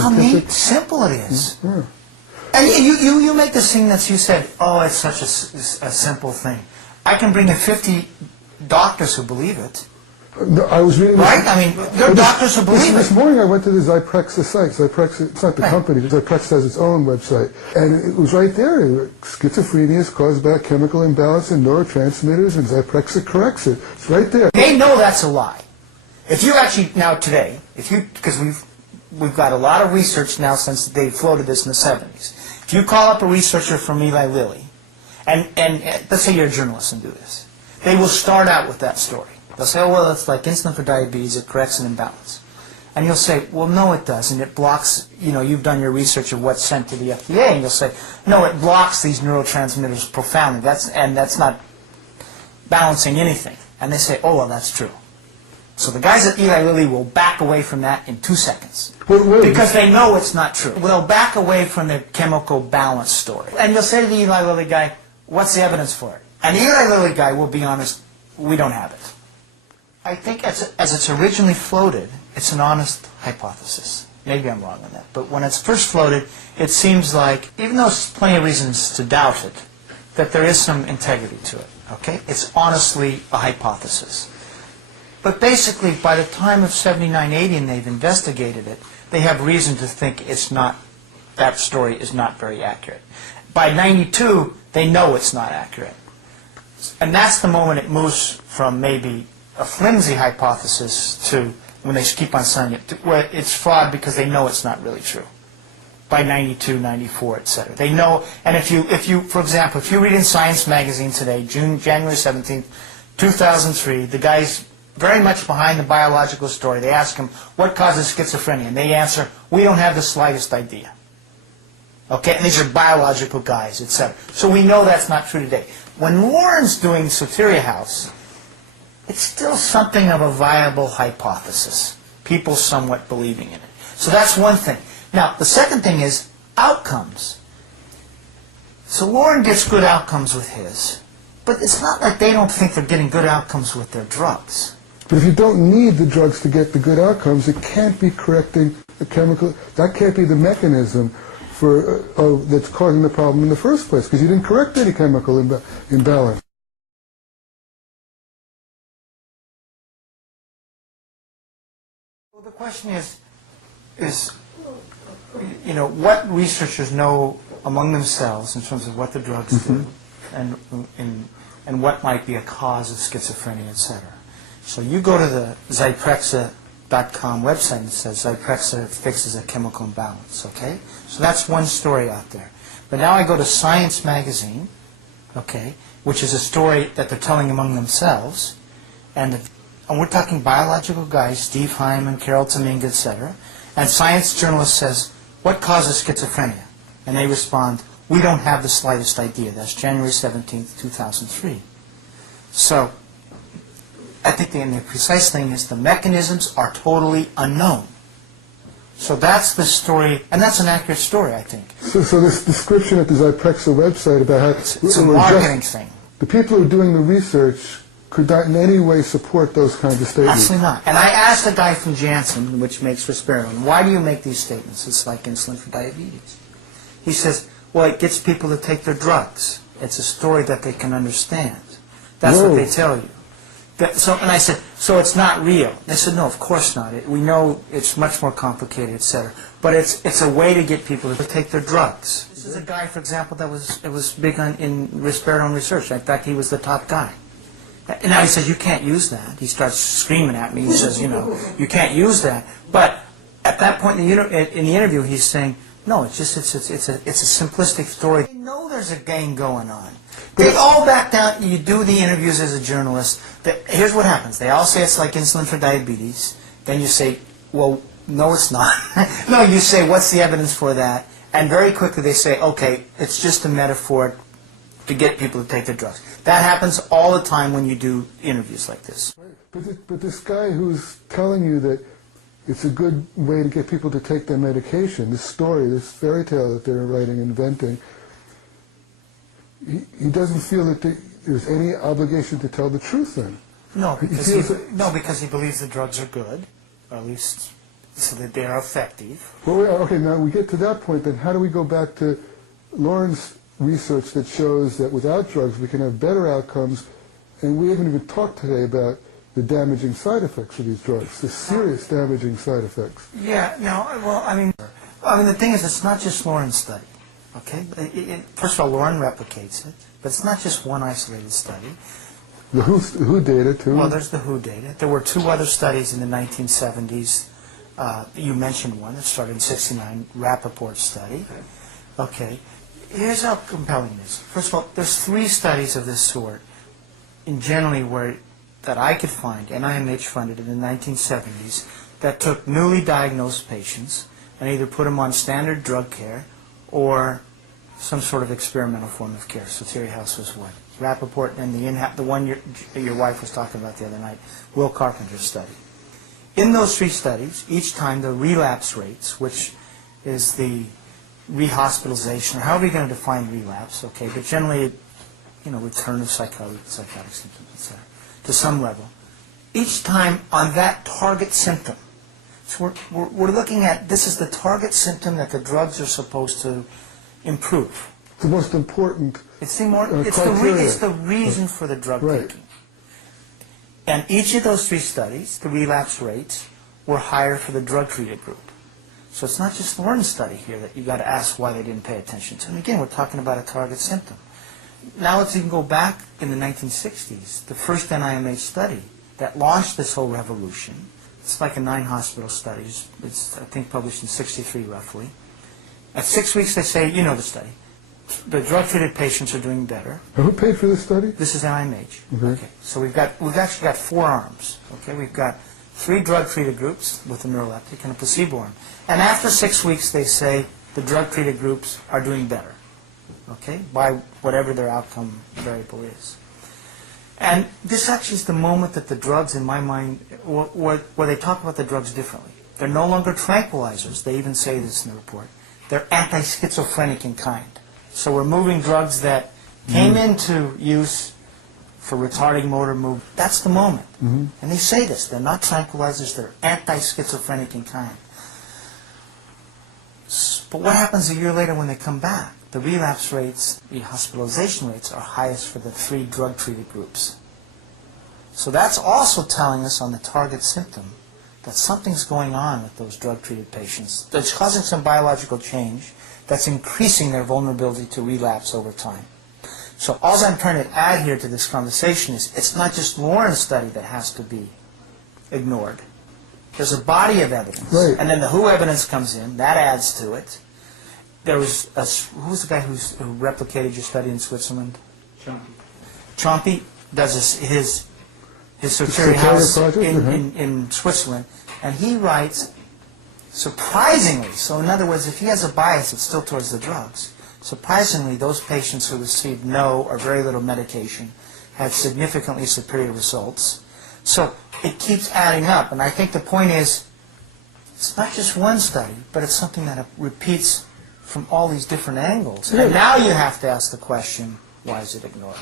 How neat, simple it is. Yeah. And you make this thing that you said, oh, it's such a simple thing. I can bring in 50 doctors who believe it. I was reading this, right? I mean, there are doctors who believe this it. morning I went to the Zyprexa site. Zyprexa, it's not the company, Zyprexa has its own website. And it was right there. Schizophrenia is caused by a chemical imbalance in neurotransmitters, and Zyprexa corrects it. It's right there. They know that's a lie. If you actually, now today, because we've got a lot of research now since they floated this in the 70s. If you call up a researcher from Eli Lilly, and let's say you're a journalist and do this, they will start out with that story. They'll say, oh, well, it's like insulin for diabetes, it corrects an imbalance. And you'll say, well, no, it doesn't. It blocks, you've done your research of what's sent to the FDA, and you'll say, no, it blocks these neurotransmitters profoundly. That's not balancing anything. And they say, oh, well, that's true. So the guys at Eli Lilly will back away from that in 2 seconds. Because they know it's not true. They'll back away from the chemical balance story. And you'll say to the Eli Lilly guy, what's the evidence for it? And the Eli Lilly guy will be honest, we don't have it. I think as it's originally floated, it's an honest hypothesis. Maybe I'm wrong on that. But when it's first floated, it seems like, even though there's plenty of reasons to doubt it, that there is some integrity to it. Okay? It's honestly a hypothesis. But basically, by the time of 79, 80, and they've investigated it, they have reason to think that story is not very accurate. By 92, they know it's not accurate. And that's the moment it moves from maybe a flimsy hypothesis to, when they keep on saying it, where it's fraud because they know it's not really true. By 92, 94, etc. They know, and if you, for example, if you read in Science magazine today, January 17th, 2003, the guy's very much behind the biological story. They ask him, what causes schizophrenia? And they answer, we don't have the slightest idea. Okay, and these are biological guys, etc. So we know that's not true today. When Lauren's doing Soteria House, it's still something of a viable hypothesis. People somewhat believing in it. So that's one thing. Now, the second thing is outcomes. So Lauren gets good outcomes with his, but it's not like they don't think they're getting good outcomes with their drugs. But if you don't need the drugs to get the good outcomes, it can't be correcting the chemical. That can't be the mechanism for that's causing the problem in the first place, because you didn't correct any chemical imbalance. Well, the question is, what researchers know among themselves in terms of what the drugs do, and what might be a cause of schizophrenia, etc. So you go to the Zyprexa.com website and it says Zyprexa fixes a chemical imbalance, okay? So that's one story out there. But now I go to Science magazine, okay, which is a story that they're telling among themselves, and we're talking biological guys, Steve Hyman, Carol Domingue, etc. And Science journalist says, what causes schizophrenia? And they respond, we don't have the slightest idea. That's January 17th, 2003. So I think the precise thing is the mechanisms are totally unknown. So that's the story, and that's an accurate story, I think. So this description at the Zyprexa website about how it's a marketing thing. The people who are doing the research could not in any way support those kinds of statements. Absolutely not. And I asked a guy from Janssen, which makes risperidone, why do you make these statements? It's like insulin for diabetes. He says, well, it gets people to take their drugs. It's a story that they can understand. That's what they tell you. And I said, so it's not real? They said, no, of course not. We know it's much more complicated, etc. But it's a way to get people to take their drugs. This is a guy, for example, that was big in risperidone research. In fact, he was the top guy. And now he says, you can't use that. He starts screaming at me. He says, you can't use that. But at that point in the interview, he's saying, no, it's a simplistic story. They know there's a game going on. They all back down. You do the interviews as a journalist. Here's what happens. They all say it's like insulin for diabetes. Then you say, well, no, it's not. No, you say, what's the evidence for that? And very quickly they say, okay, it's just a metaphor to get people to take their drugs. That happens all the time when you do interviews like this. But this guy who's telling you that it's a good way to get people to take their medication, this story, this fairy tale that they're writing, inventing, he doesn't feel that there's any obligation to tell the truth then. No, because he believes the drugs are good, or at least so that they are effective. Well, okay, now we get to that point, then how do we go back to Lauren's research that shows that without drugs we can have better outcomes, and we haven't even talked today about the damaging side effects of these drugs, the serious damaging side effects. Yeah, no, well, I mean, the thing is, it's not just Lauren's study, okay? First of all, Lauren replicates it, but it's not just one isolated study. The WHO data, too. Well, there's the WHO data. There were two other studies in the 1970s. You mentioned one that started in '69, Rappaport study. Okay, here's how compelling it is. First of all, there's 3 studies of this sort, in generally that I could find, NIMH funded in the 1970s, that took newly diagnosed patients and either put them on standard drug care or some sort of experimental form of care. So Thierry House was one. Rappaport and the one your wife was talking about the other night, Will Carpenter's study. In those 3 studies, each time the relapse rates, which is the rehospitalization, or however you're going to define relapse, okay, but generally, return of psychotic symptoms, etc., to some level. Each time on that target symptom, so we're looking at, this is the target symptom that the drugs are supposed to improve. The most important It's criteria. it's the reason for the drug Right. taking. And each of those 3 studies, the relapse rates were higher for the drug-treated group. So it's not just Lauren's study here that you got to ask why they didn't pay attention to. And again, we're talking about a target symptom. Now let's even go back in the 1960s, the first NIMH study that launched this whole revolution. It's like a 9-hospital study. It's, I think, published in '63 roughly. At 6 weeks, they say, you know the study. The drug-treated patients are doing better. Who paid for this study? This is NIMH. Okay. Okay. So we've actually got 4 arms. Okay. We've got 3 drug-treated groups with a neuroleptic and a placebo arm. And after 6 weeks, they say the drug-treated groups are doing better. Okay, by whatever their outcome variable is. And this actually is the moment that the drugs, in my mind, where they talk about the drugs differently. They're no longer tranquilizers. They even say this in the report. They're anti-schizophrenic in kind. So we're moving drugs that came into use for retarding motor movement. That's the moment. And they say this. They're not tranquilizers. They're anti-schizophrenic in kind. But what happens a year later when they come back? The relapse rates, the hospitalization rates are highest for the 3 drug-treated groups. So that's also telling us on the target symptom that something's going on with those drug-treated patients that's causing some biological change that's increasing their vulnerability to relapse over time. So all I'm trying to add here to this conversation is it's not just Lauren's study that has to be ignored. There's a body of evidence. Right. And then the WHO evidence comes in. That adds to it. There was who was the guy who replicated your study in Switzerland? Chompy does his Soteria House in Switzerland, and he writes surprisingly. So in other words, if he has a bias, it's still towards the drugs. Surprisingly, those patients who received no or very little medication had significantly superior results. So it keeps adding up, and I think the point is, it's not just one study, but it's something that repeats from all these different angles. And now you have to ask the question, why is it ignored?